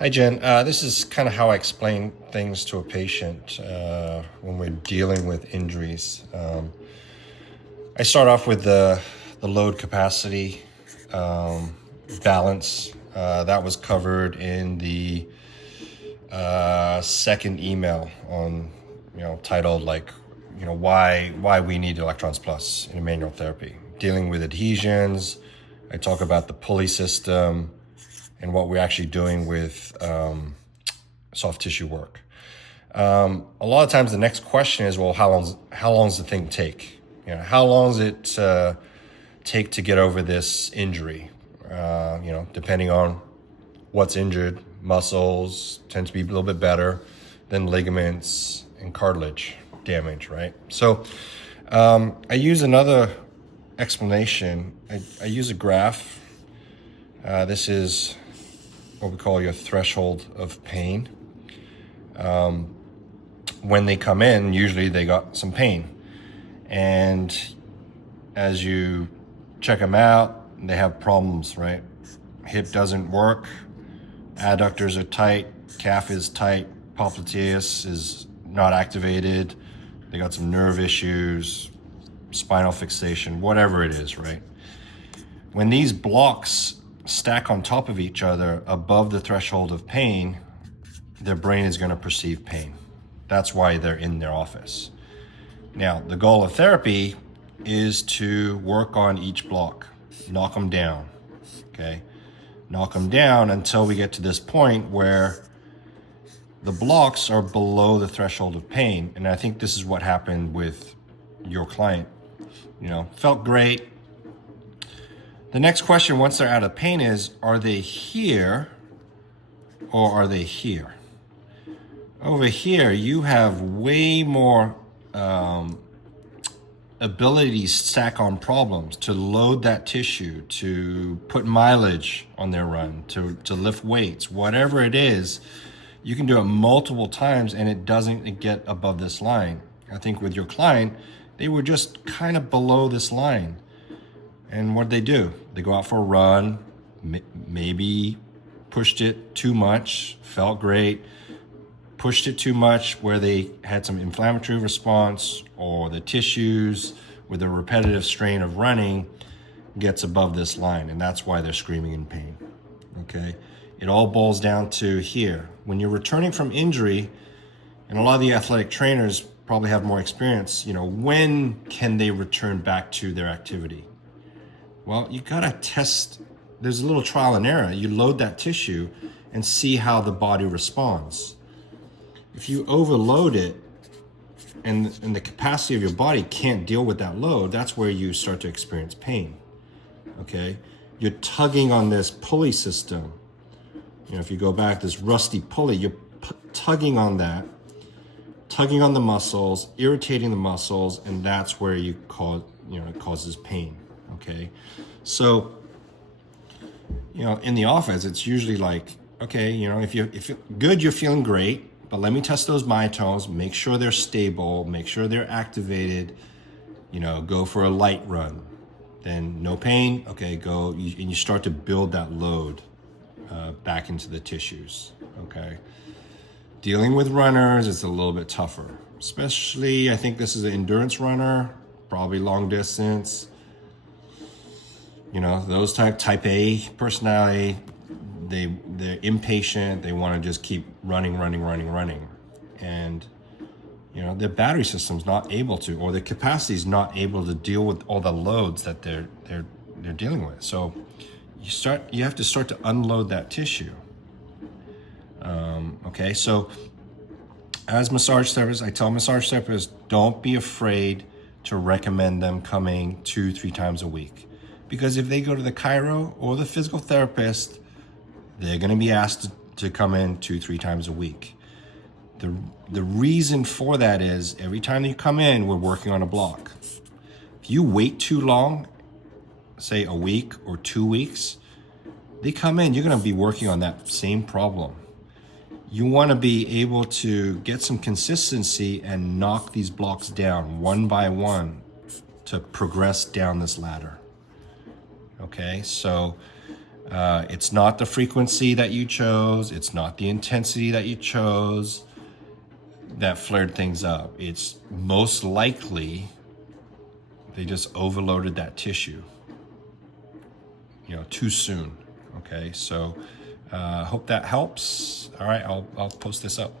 Hi, Jen. This is kind of how I explain things to a patient when we're dealing with injuries. I start off with the load capacity balance. That was covered in the second email on, titled why we need Electrons Plus in manual therapy. Dealing with adhesions. I talk about the pulley system and what we're actually doing with soft tissue work. A lot of times the next question is, well, how long does the thing take? How long does it take to get over this injury? Depending on what's injured, muscles tend to be a little bit better than ligaments and cartilage damage, right? So I use another explanation. I use a graph. This is what we call your threshold of pain. When they come in, usually they got some pain. And as you check them out, they have problems, right? Hip doesn't work, adductors are tight, calf is tight, popliteus is not activated, they got some nerve issues, spinal fixation, whatever it is, right? When these blocks stack on top of each other above the threshold of pain, their brain is going to perceive pain. That's why they're in their office. Now, the goal of therapy is to work on each block, knock them down, okay? Knock them down until we get to this point where the blocks are below the threshold of pain. And I think this is what happened with your client. Felt great. The next question, once they're out of pain, is, are they here or are they here? Over here, you have way more ability to stack on problems, to load that tissue, to put mileage on their run, to lift weights, whatever it is. You can do it multiple times and it doesn't get above this line. I think with your client, they were just kind of below this line. And what did they do? They go out for a run, maybe pushed it too much, felt great, pushed it too much where they had some inflammatory response, or the tissues with a repetitive strain of running gets above this line, and that's why they're screaming in pain, okay? It all boils down to here. When you're returning from injury, and a lot of the athletic trainers probably have more experience, when can they return back to their activity? Well, you gotta test. There's a little trial and error. You load that tissue and see how the body responds. If you overload it and the capacity of your body can't deal with that load, that's where you start to experience pain, okay? You're tugging on this pulley system. If you go back, this rusty pulley, you're tugging on that, tugging on the muscles, irritating the muscles, and that's where it causes pain, okay? So, in the office, it's usually like, okay, if you're good, you're feeling great, but let me test those myotones, make sure they're stable, make sure they're activated, go for a light run. Then no pain, okay, go, and you start to build that load back into the tissues, okay? Dealing with runners is a little bit tougher, especially, I think this is an endurance runner, probably long distance. Those type A personality, they're impatient. They want to just keep running. And, their battery system's not able to, or their capacity is not able to deal with all the loads that they're dealing with. So you have to start to unload that tissue. Okay, so as massage therapists, I tell massage therapists, don't be afraid to recommend them coming 2-3 times a week. Because if they go to the chiro or the physical therapist, they're going to be asked to come in 2-3 times a week. The reason for that is every time you come in, we're working on a block. If you wait too long, say a week or 2 weeks, they come in, you're going to be working on that same problem. You want to be able to get some consistency and knock these blocks down one by one to progress down this ladder. Okay, so It's not the frequency that you chose. It's not the intensity that you chose that flared things up. It's most likely they just overloaded that tissue, too soon. Okay, so hope that helps. All right, I'll post this up.